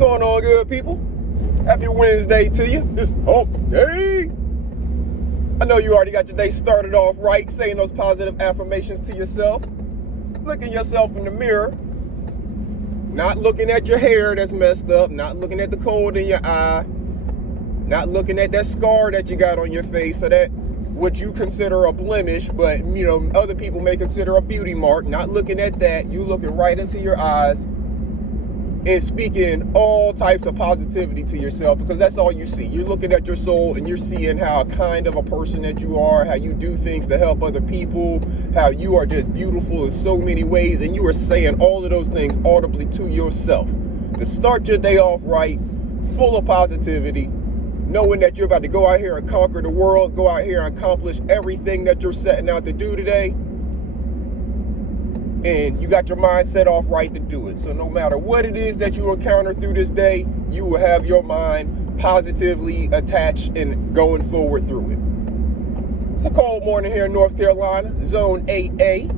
going on, good people? Happy Wednesday to you. It's hump day. I know you already got your day started off right, saying those positive affirmations to yourself. Looking yourself in the mirror. Not looking at your hair that's messed up. Not looking at the cold in your eye. Not looking at that scar that you got on your face, so that what you consider a blemish, but other people may consider a beauty mark. Not looking at that. You looking right into your eyes and speaking all types of positivity to yourself, because that's all you see. You're looking at your soul and you're seeing how kind of a person that you are, how you do things to help other people, how you are just beautiful in so many ways, and you are saying all of those things audibly to yourself to start your day off right, full of positivity, knowing that you're about to go out here and conquer the world, go out here and accomplish everything that you're setting out to do today. And you got your mind set off right to do it. So no matter what it is that you encounter through this day, you will have your mind positively attached and going forward through it. It's a cold morning here in North Carolina, Zone 8A.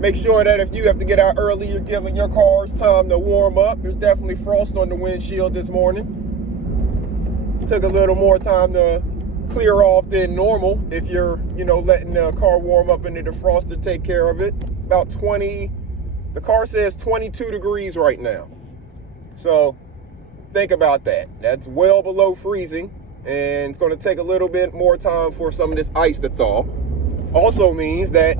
Make sure that if you have to get out early, you're giving your cars time to warm up. There's definitely frost on the windshield this morning. Took a little more time to clear off than normal if you're, letting the car warm up and the defroster take care of it. About 20, the car says 22 degrees right now. So think about that. That's well below freezing, and it's going to take a little bit more time for some of this ice to thaw. Also means that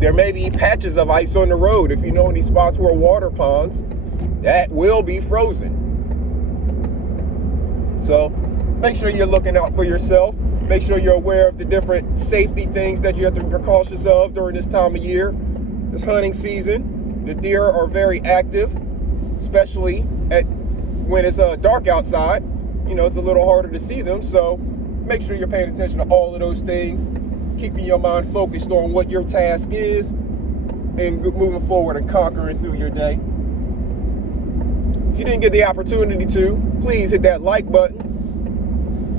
there may be patches of ice on the road. If you know any spots where water ponds, that will be frozen. So make sure you're looking out for yourself. Make sure you're aware of the different safety things that you have to be precautious of during this time of year. It's hunting season. The deer are very active, especially when it's dark outside. It's a little harder to see them. So make sure you're paying attention to all of those things, keeping your mind focused on what your task is, and moving forward and conquering through your day. If you didn't get the opportunity to, please hit that like button.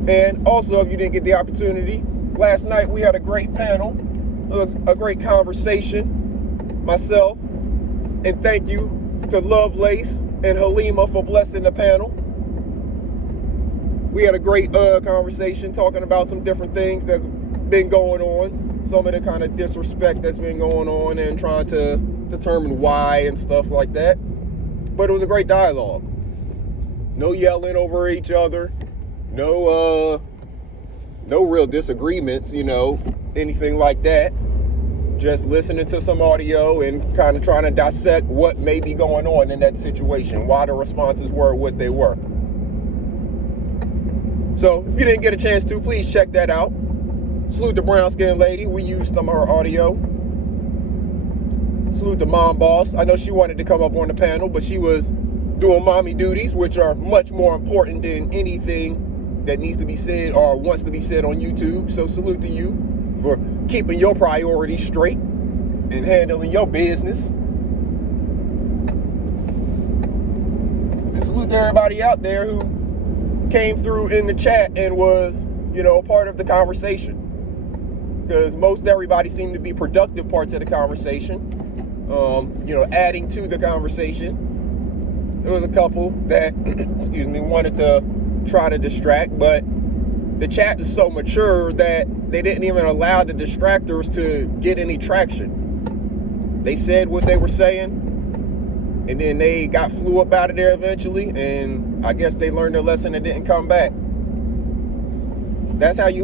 And also, if you didn't get the opportunity, last night we had a great panel, a great conversation, myself, and thank you to Lovelace and Halima for blessing the panel. We had a great conversation talking about some different things that's been going on, some of the kind of disrespect that's been going on, and trying to determine why and stuff like that. But it was a great dialogue. No yelling over each other. No real disagreements, anything like that. Just listening to some audio and kind of trying to dissect what may be going on in that situation, why the responses were what they were. So if you didn't get a chance to, please check that out. Salute the brown skinned lady. We used some of her audio. Salute the mom boss. I know she wanted to come up on the panel, but she was doing mommy duties, which are much more important than anything that needs to be said or wants to be said on YouTube. So salute to you for keeping your priorities straight and handling your business. And salute to everybody out there who came through in the chat and was, part of the conversation. Because most everybody seemed to be productive parts of the conversation, adding to the conversation. There was a couple that, wanted to try to distract, but the chat is so mature that they didn't even allow the distractors to get any traction. They said what they were saying, and then they flew up out of there eventually, and I guess they learned their lesson and didn't come back. That's how you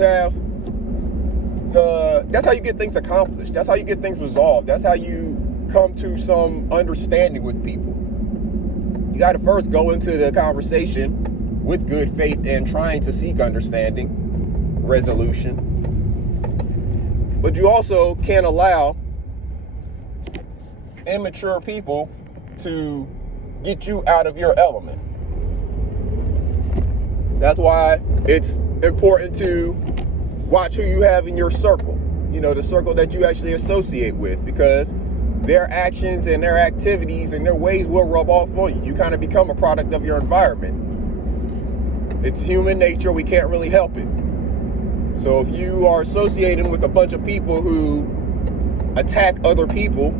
get things accomplished. That's how you get things resolved. That's how you come to some understanding with people. You got to first go into the conversation with good faith and trying to seek understanding, resolution. But you also can't allow immature people to get you out of your element. That's why it's important to watch who you have in your circle, the circle that you actually associate with, because their actions and their activities and their ways will rub off on you. You kind of become a product of your environment. It's human nature. We can't really help it. So if you are associating with a bunch of people who attack other people,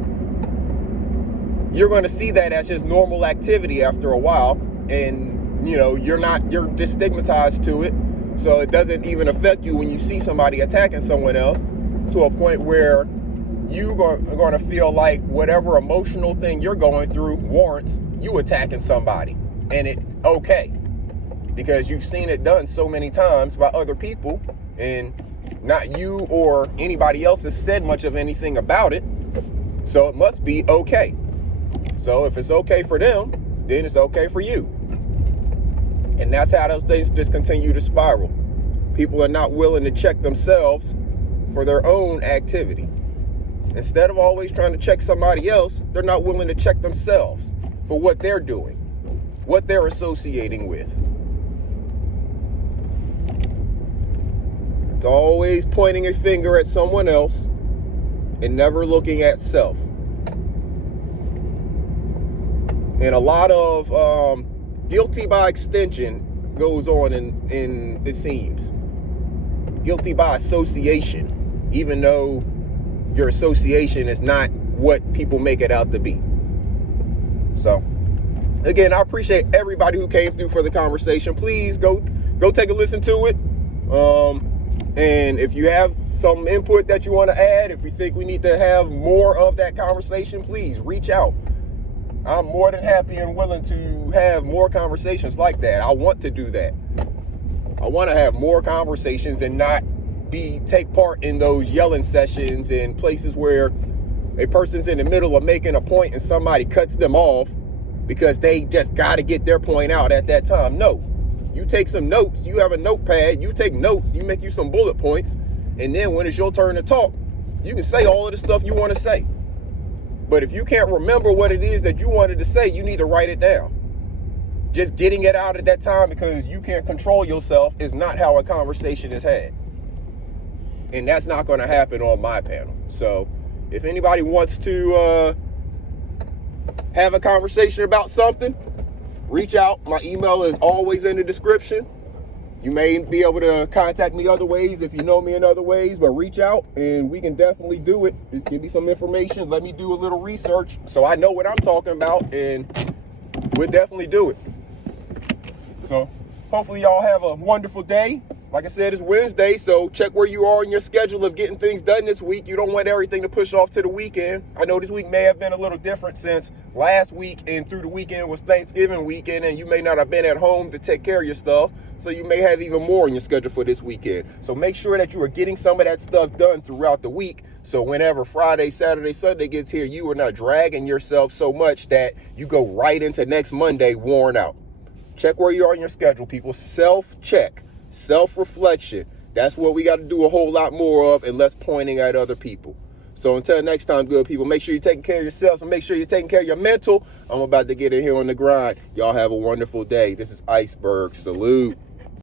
you're going to see that as just normal activity after a while. And, you're destigmatized to it. So it doesn't even affect you when you see somebody attacking someone else, to a point where you are going to feel like whatever emotional thing you're going through warrants you attacking somebody. And it's okay, because you've seen it done so many times by other people, and not you or anybody else has said much of anything about it. So it must be okay. So if it's okay for them, then it's okay for you. And that's how those things just continue to spiral. People are not willing to check themselves for their own activity. Instead of always trying to check somebody else, they're not willing to check themselves for what they're doing, what they're associating with. It's always pointing a finger at someone else and never looking at self. And a lot of guilty by extension goes on in it seems. Guilty by association, even though your association is not what people make it out to be. So, again, I appreciate everybody who came through for the conversation. Please go take a listen to it. And if you have some input that you want to add, if you think we need to have more of that conversation, please reach out. I'm more than happy and willing to have more conversations like that. I want to do that. I want to have more conversations and not take part in those yelling sessions in places where a person's in the middle of making a point and somebody cuts them off because they just got to get their point out at that time. No, you take some notes. You have a notepad. You take notes. You make you some bullet points. And then when it's your turn to talk, you can say all of the stuff you want to say. But if you can't remember what it is that you wanted to say, you need to write it down. Just getting it out at that time because you can't control yourself is not how a conversation is had. And that's not going to happen on my panel. So if anybody wants to have a conversation about something, reach out. My email is always in the description. You may be able to contact me other ways if you know me in other ways, but reach out and we can definitely do it. Just give me some information. Let me do a little research so I know what I'm talking about, and we'll definitely do it. So hopefully y'all have a wonderful day. Like I said, it's Wednesday, so check where you are in your schedule of getting things done this week. You don't want everything to push off to the weekend. I know this week may have been a little different since last week and through the weekend was Thanksgiving weekend, and you may not have been at home to take care of your stuff, so you may have even more in your schedule for this weekend. So make sure that you are getting some of that stuff done throughout the week, so whenever Friday, Saturday, Sunday gets here, you are not dragging yourself so much that you go right into next Monday worn out. Check where you are in your schedule, people. Self-check. Self-reflection. That's what we got to do a whole lot more of, and less pointing at other people. So until next time, good people, make sure you're taking care of yourselves and make sure you're taking care of your mental. I'm about to get in here on the grind. Y'all have a wonderful day. This is Iceberg. Salute.